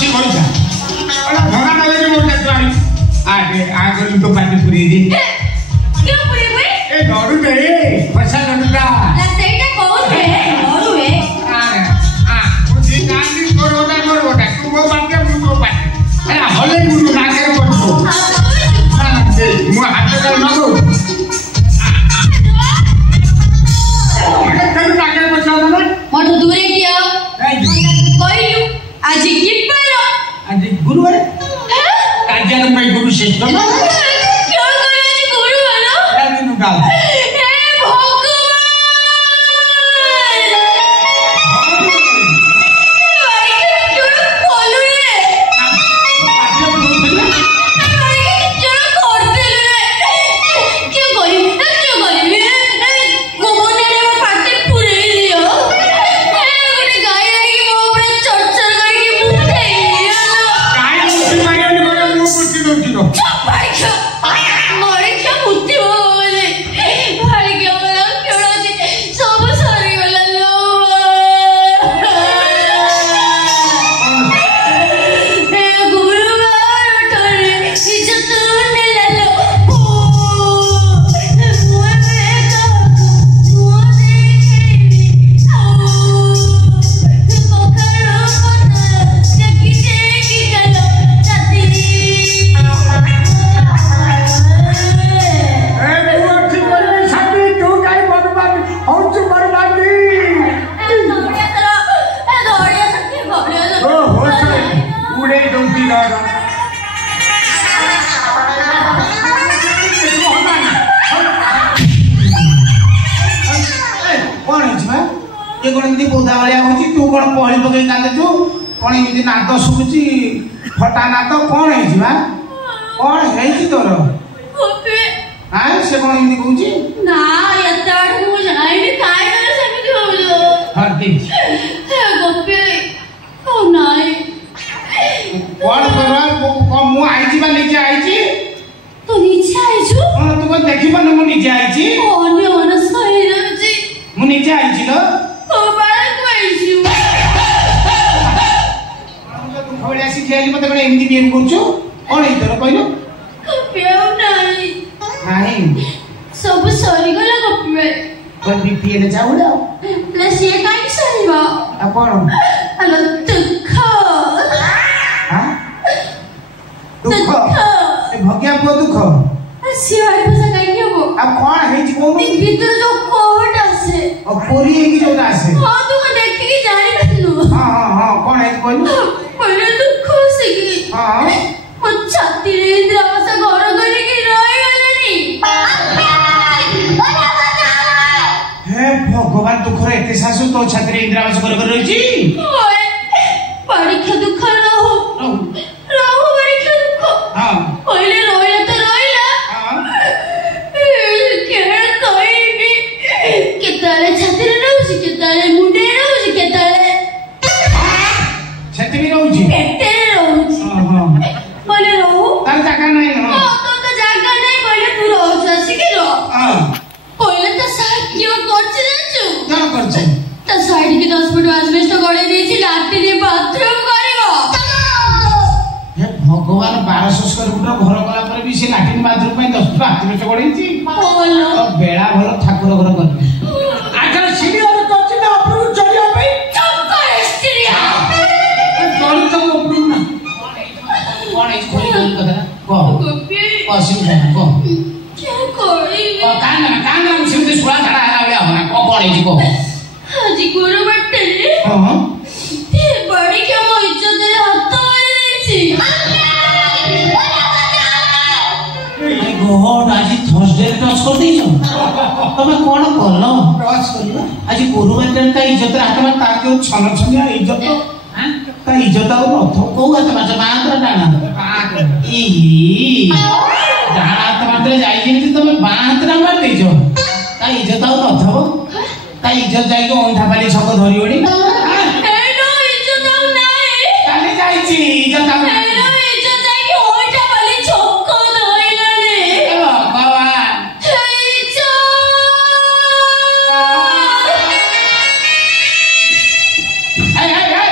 बसी घोषा धरा ना लेके मोटा ट्राई आगे आगे तो पानी पूरी दी क्यों पूरी हुई ए दौड़ू दे फसा नंदा लसेटा कौन है दौड़ू है मुझे गांधी कोरोना तू वो बात के मुझको बात अरे हले मुझको ना करे पड़ो मु हाथ कर ना दो कल ना करे पछा ना मोट दूरे किया कोइलु आज की पर आज गुरुवार काज्यान भाई गुरु श्रेष्ठ ना क्यों करे आज गुरुवार ए दिनु गाल नाद शुभुची फटा नाद कौन है कौन है तोर हाँ से कौन हिंदी कहूची ना यत्ताड़ मु जाइनी काय करे सेमिति होलो हरदी गोपी ओ नाई कौन करवा मु आइची बा नीचे आइची तो नीचे आइछु हां तू कौन देखि बन मु नीचे आइची ओने ओने सही रहछि मु नीचे आइची लो ओ बार कोइछु खोले आसी खेली मते कोन एमडी बिहेव करछु कोन है तोर कहलो पेउ नाही नाही सब सरी गला गप्पे कोन बीपीएल जाउला ले से काई सरीबा आ कोन अलो दुख हां दुख ए भग्या को दुख सिवाय भाषा काई केबो आ कोन है जी कोन भीतर जो कोहट आसे और पोरी है की जोटा आसे हां तू को देखि की जानि नथनु हां कोन है कहलो पहिले दुख से की हां मो छाती रे इंद्रावास घर करी की रहि गलेनी हे भगवान दुख रे एते सासु तो छाती रे इंद्रावास घर कर रही छी ओए परीक्षा दुख रहू परीक्षा दुख हां पहिले रोइला तो रोइला हां केहर कहिनी केताले छाती रे रहू केताले मुंडे रहू केताले छाती में रहू छी पेटे रहू हां पहिले रहू तार जागा नहीं हां तो जागा नहीं पहिले तू रहू छसी के रह हां पहिले तो साइड क्यों करछ जाचू क्या करछ तो साइड के 10 फुट एस्बेस्ट गड़े देछि लाठी रे बाथरूम करबो हे भगवान 1200 स्क्वायर फुट घर कला पर भी से लाटिन बाथरूम में 10 फुट एस्बेस्ट गड़ेछि बोलो तो बेड़ा भलो ठाकुर घर कर आकर सीढ़ी और करछि ना ऊपर चढ़िया पे चुप कर स्त्रिया चढ़ी तो ऊपर ना कौन है कोई बोल कदा को गोपी असिम को क्या कोई कान सिमते सुला छड़ा है आवे हमरा को कौन है को आज गुरु बट्टे हां ते बड़ी के मो इज्जत रे हाथ मारी देछि माय गॉड आज थर्सडे टच कर देछो तमे कोन करलो टच करलो आज गुरुवार दिन का इज्जत रे हाथ में ता के छन छनिया इज्जत हां ता इज्जत और नथ को हाथ में मात्र डाना ई डाना मात्र जाई कि तमे बात ना मार देछो ता इज्जत और नथबो ता इज्जत जाई को अंधा पाली छक धरी ओडी एनो इज्जत आउ नाही काले जाई छी इज्जत आउ एनो इज्जत जाई कि ओइटा पाली छक धइला रे भगवान इज्जत हाय हाय हाय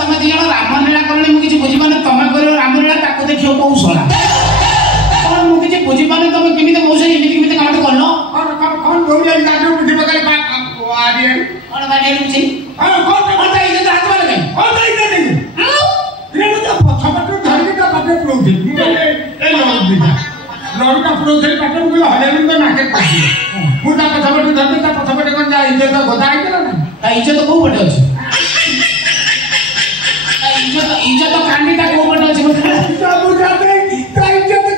ତମେ ଦି ଜଣ ରାମଲୀଳା କଲଣି ମୁଁ କିଛି ବୁଝିପାରୁନି। ତମେ କରିବ ରାମଲୀଳା ତାକୁ ଦେଖିବ କୌଶଳା କଣ ମୁଁ କିଛି ବୁଝିପାରୁନି। ତମେ କେମିତି କହୁଛ ଏମିତି କେମିତି କାମଟେ କଲ? କଣ ଦୌଡ଼ି ତାଠୁ ବୁଝି ପକାଇ କଣ ବାଡି ଆଣୁଛି ହାତ ମାରେ ପଛପଟରୁ ଧରିକି ତା ପାଟେ ପୁରଉଥିଲି ଲଡୁଟା ପୁରଉଥିଲି ପାଟେ ମୁଁ କହିଲି ହଲେଇଲି ତ ନାକେ କାଟିଲି ମୁଁ ତା ପଛପଟରୁ ଧରିଲି ତା ପଛପଟେ କଣ ଯା ଇଜ୍ଜତ ଗଦା ହେଇଥିଲା ନା ତା ଇଜ୍ଜତ କୋଉ ପଟେ ଅଛି? ଇଜ୍ଜତ କାଣ୍ଡିଟା କୋଉ ପଟେ ଅଛି?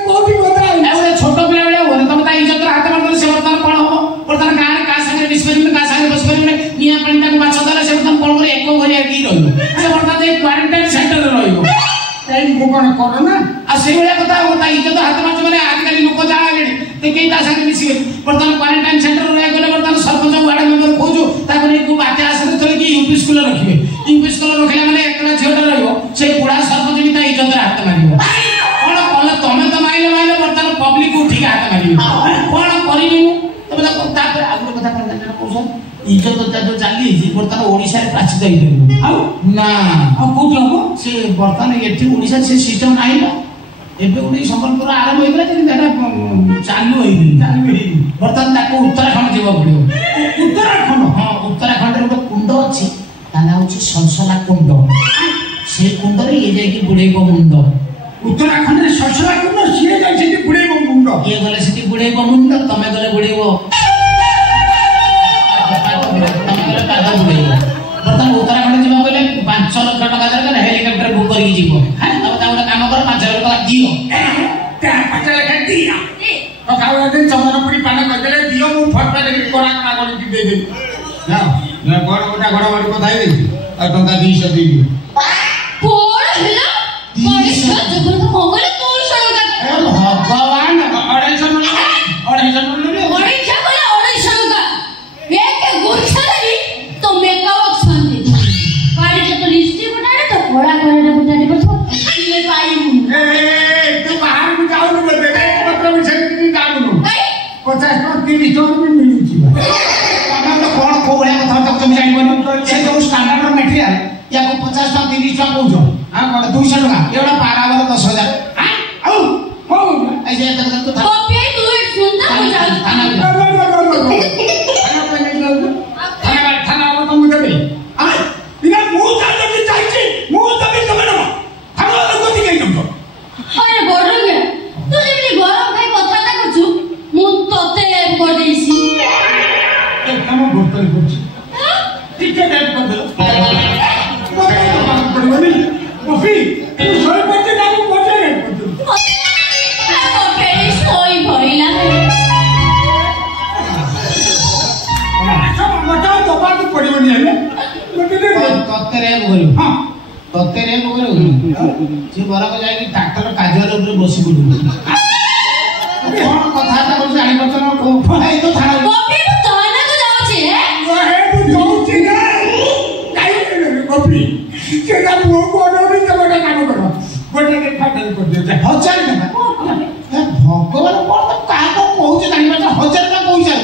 କୋଉଠି ଗଦା ଗୋଟେ ଛୋଟ ପିଲା ଭଳିଆ ହୁଅନି ତମେ ତା ଇଜ୍ଜତରେ ହାତ ମାରିଦେଲେ ସେ ବର୍ତ୍ତମାନ କଣ ହବ? ବର୍ତ୍ତମାନ ଗାଁରେ କାହା ସାଙ୍ଗରେ ମିଶି ପାରିବେନି କାହା ସାଙ୍ଗରେ ବସି ପାରିବେନି। ନିଆଁ ପାଣି ତାକୁ ମାଛ ଦେଲେ ସେ ବର୍ତ୍ତମାନ କଣ କରି ଏକ ଘରେ ଆଗିକି ରହିବ। ସେ ବର୍ତ୍ତମାନ ଯାଇ କ୍ୱାରେଣ୍ଟାଇନ ସେଣ୍ଟରରେ ରହିବ। ମୁଁ କଣ କର ନା ଆଉ ସେଇଭଳିଆ କଥା ହବ। ତା ଇଜ୍ଜତ ହାତ ମାରୁଛି ମାନେ ଆଜିକାଲି ଲୋକ ଯାହା ହେଲେଣି କେହି ତା ସାଙ୍ଗରେ ମିଶିବେ। ବର୍ତ୍ତମାନ କ୍ୱାରେଣ୍ଟାଇନ ସେଣ୍ଟର ରହିବାକୁ ଗଲେ ବର୍ତ୍ତମାନ ସରପଞ୍ଚ ୱାର୍ଡ ମେମ୍ବର କହୁଛୁ ତାକୁ ନେଇ ବାତ୍ୟା ଆଶ୍ରୟ ତୋଳିକି ୟୁପି ସ୍କୁଲରେ ରଖିବେ। ୟୁପି ସ୍କୁଲରେ ରଖିଲା ମାନେ ଏକଲା ଝିଅଟା ରହିବ ସେଇ ବୁଢା ସରପଞ୍ଚ ବି ତା ଇଜ୍ଜତରେ ହାତ ମାରିବ। କଣ କଲେ ତମେ ତ ମାଇଲେ ବର୍ତ୍ତମାନ ପବ୍ଲିକ ଉଠିକି ହାତ ମାରିବେ। କଣ କରିବି ମୁଁ? ତମେ ତାପରେ ଆଉ ଗୋଟେ କଥା କଣ କହୁଛ ଇଜ୍ଜତ ଯୋଉ ଚାଲିଛି ବର୍ତ୍ତମାନ ଓଡିଶାରେ ପ୍ରାଚିତ ହେଇପାରିବ। ଆଉ ନା ଆଉ କୋଉଠି ହବ? ସେ ବର୍ତ୍ତମାନ ଏଠି ଓଡିଶାରେ ସେ ସିଷ୍ଟମ ନାହିଁ ନା। ଏବେ ଗୋଟେ ସମ୍ବଲପୁର ଆରମ୍ଭ ହେଇଗଲା କିନ୍ତୁ ଏଟା ଚାଲୁ ହେଇନି ବର୍ତ୍ତମାନ ତାକୁ ଉତ୍ତରାଖଣ୍ଡ ଯିବାକୁ ପଡିବ। ଉତ୍ତରାଖଣ୍ଡ? ହଁ ଉତ୍ତରାଖଣ୍ଡରେ ଗୋଟେ କୁଣ୍ଡ ଅଛି ତା ନାଁ ହଉଛି ସଲସଲା କୁଣ୍ଡ। ସେ କୁଣ୍ଡରେ ଇଏ ଯାଇକି ବୁଡେଇବ ମୁଣ୍ଡ। ଉତ୍ତରାଖଣ୍ଡରେ ସସରା କୁଣ୍ଡ ସିଏ ଯାଇ ସେଠି ବୁଡେଇବ ମୁଣ୍ଡ। ଇଏ ଗଲେ ସେଠି ବୁଡେଇବ ମୁଣ୍ଡ ତମେ ଗଲେ ବୁଡେଇବ ପାଦ ବୁଡେଇବ। ବର୍ତ୍ତମାନ ଉତ୍ତରାଖଣ୍ଡ ଯିବାକୁ ଗଲେ 5 ଲକ୍ଷ ଟଙ୍କା ଦରକାର ହେଲିକପ୍ଟର ବୁକ୍ କରିକି ଯିବ। ତମେ ତା ଗୋଟେ କାମ କର 5 ଲକ୍ଷ ଟଙ୍କା ଦିଅ 5 ଲକ୍ଷ ଦିଅ ସକାଳ ଦିନ ଚନ୍ଦନପୁରୀ ପାନ କରିଦେଲେ ଦିଅ ମୁଁ ଫଟୋ ଦେଖି କରା କରା କରିକି ଦେଇଦେବି। ବଡ ଗୋଟା ଘଡଘଡି କଥା ହେଇଦେବି ଆଉ ଟଙ୍କା 200 ଦେଇଦିଅ। ଭଗବାନ 50 ଟଙ୍କା ବି ମିଳୁଛି। କଣ କୋଉ ଭଳିଆ କଥାବାର୍ତ୍ତା ତମେ ଜାଣିବନି। ସେ ଯୋଉ ଷ୍ଟାଣ୍ଡାର୍ଡ ମେଟେରିଆଲ ୟାକୁ 50 ଟଙ୍କା 30 ଟଙ୍କା କହୁଛ 200 ଟଙ୍କା ଏଗୁଡା ପାରାବାର 10,000। ଆଉ ଯାଇକି ଡାକ୍ତର କାର୍ଯ୍ୟାଳୟ ଉପରେ ବସି ପଡିବ। କଣ କଥାବାର୍ତ୍ତା କରୁଛି ଜାଣିପାରୁଛ ନା? ଭଗବାନ କଣ କାହାକୁ କହୁଛି ଜାଣିପାରୁଛ? 1000 ଟଙ୍କା ପଇସା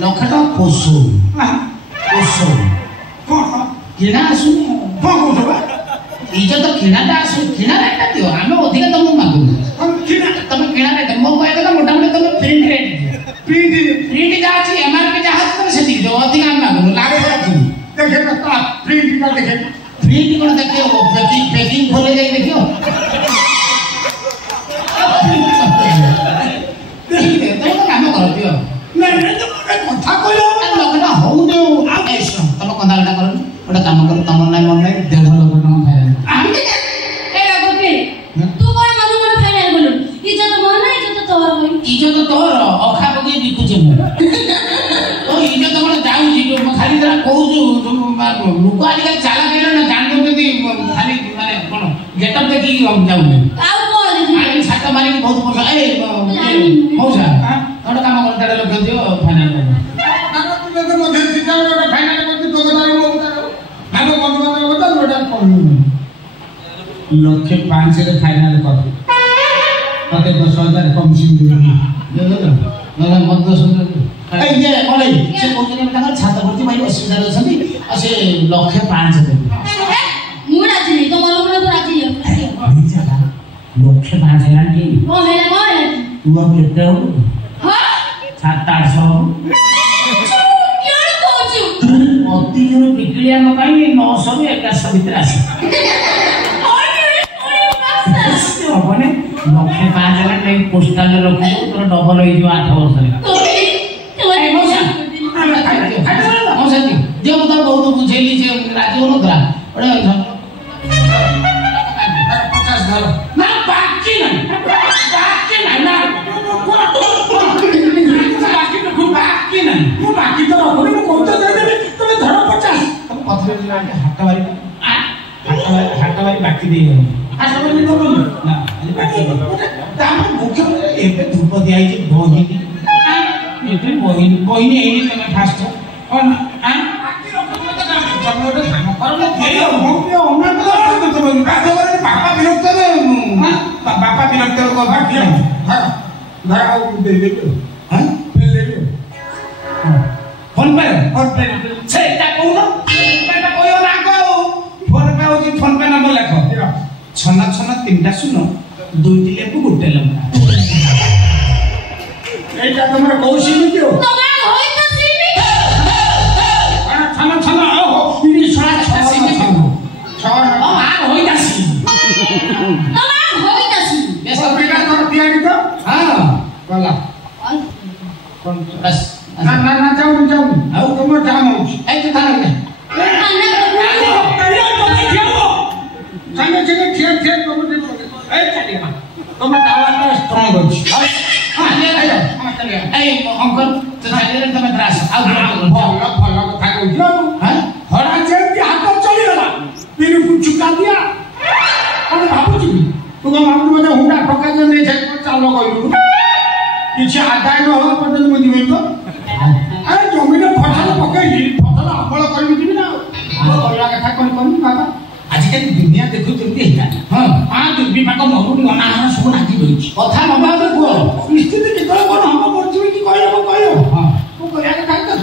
ଲକ୍ଷେ ଟଙ୍କା ପୋଷୁ କିଣା ଆସୁନି। ଇଜ୍ଜତ କିଣାଟା ଆସୁନି। କିଣା ରେଟ୍ଟା ଦିଅ ଆମେ ଅଧିକା ତମକୁ ମାଗୁନୁ। ତମେ କିଣା ରେଟ୍ ମୋ କହିବା କଥା ମୋଟାମୋଟି ତମେ ପ୍ରିଣ୍ଟ ରେଟ୍ ଦିଅ। ପ୍ରିଣ୍ଟ ଯାହା ଅଛି MRP ଯାହା ଅଛି ତମେ ସେତିକି ଦିଅ ଅଧିକା ଆମେ ମାଗୁନୁ। ଲାଭ ରଖୁନୁ। ପ୍ରିଣ୍ଟ କଣ ଦେଖିବ? ପ୍ୟାକିଂ ଖୋଲି ଯାଇ ଦେଖିବ। କାମ କର ଦିଅ କଥା କହିଲ ଲୋକଟା ହଉନି। ତମ କନ୍ଦାଟା କର ଗୋଟେ କାମ କର ତମର ନାଇଁ ମନ ନାଇଁ 1.5 ଲକ୍ଷ ଟଙ୍କା ଇଜ୍ଜତ ତୋର ଅଖା ପକେଇ ବିକୁଛି ମୁଁ। ତ ଇଜ୍ଜତ କଣ ଯାଉଛି ଖାଲି କହୁଛୁ ଲୋକ ଆଜିକାଲି ଚାଲା କହିଲେ ନା ଜାଣିଦଉଛନ୍ତି देखिए हम जाऊंगे ଆଉ କଣ ଦେଖିବି आगे छाता मारी बहुत पसंद ए मौसा थोड़ा काम करते लोग दियो फाइनल कर मध्य सीधा गोटे फाइनाल करती तो कथा मो कथा हम बंधु बांधव कथा गोटे लक्षे 5 रे फाइनाल कर मते 10,000 कमिशन देबी ना मत सुन ए ये बोले से कोने में ताकर छाता भर्ती भाई असुविधा रहछनी आ से लक्षे 5 देबी ମୁଁ ରାଜି ନାହିଁ ତମ ମନ ତ ରାଜି लक्षे 5 ହେଲାଣି କଣ ହେଲା तू अब केते हो ହଁ 700 କେଣ କହୁଛୁ ଅତି ଜୋର ବିକ୍ରିଆ ନ ପାଇଁ 900 ରୁ 1100 ଭିତରେ ଆସେ ହବନି ଲକ୍ଷେ 5 ହେଲାଣି ନେଇ ପୋଷ୍ଟାଲ ରଖିବୁ ତୋର ଡବଲ ହେଇଯିବ 8 ବର୍ଷରେ जे मैं बहुत बुझेली जे राजी हो नथला ओडे ना बाकी नहीं ना बाकी नहीं मु बाकी तो रखनी मु कोत दे देबी तमे धर 50 तुम पथरे हाटवारी बाकी दे हाटवारी न बोल ना बाकी ताम मुख्य एबे धूप दियाई जे बहिनी एबे बहिनी एनी तमे फास्ट और हां बाकी रखनी मत ना चमोटे काम कर ले देयो मो पे ओना तो तमे काजोरे बापा विरक्त रे बापा विरक्त को बाकी हां घर आओ दे दे हां ले ले फोन पे से ता कोन पेटा कोयो ना को फोन पे होची फोन पे नंबर लेखो छना छना तीनटा सुनो दुईटी लेपु गुटे लंका एटा तमरा कौशिनी क्यों ତମର ହୋଇତା ସିନି छना छना हो इनी छना छना सीने छना ओ आ होइता सी ତମର ହୋଇତା ସିନି ये सब सब बेटा कर दिया नी तो हां वाला बस ना ना ना जाओ जाओ आओ तुम जाम हो ए तो थाने में संगे संगे ठेर ठेर तुम दे ए चलिए तुम टावर में स्ट्रांग हो हां ले ले हां चलिए ए अंकल तो चलिए तमे त्रास आउ भल भल कथा कहू हां हड़ा जेंती हाथ चली गला फिर कुछ चुका दिया हम भाबुची तू को मामू मते हुंडा ठका जे नै छै चालो कहलु किछ आदाय न हो पटन मुदी होई तो अरे जमीन फसल पकैली फसल अमल करबी दिबी ना बोला कथा कोन कोन बाबा आजकल दुनिया देखो केमती हेता हां आ दुर्विपाक मरुडी अनाहार सब लागी रहिछि कथा न भाबे को स्थिति केतला कोन हम पड़छि कि कहयो कहयो हां तू कहया कथा तो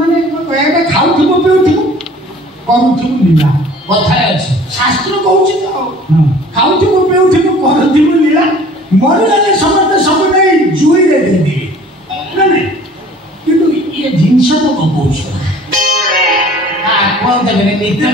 माने कहया खाउथिबो पिउथिबो करूथिबो लीला कथा अछि शास्त्र कहउछि तो हां खाउथिबो पिउथिबो करूथिबो लीला मरिले समस्त सब नै जुई दे देबी ना नहीं किंतु ये जिंस तो कहउछि आ को देबे नित्य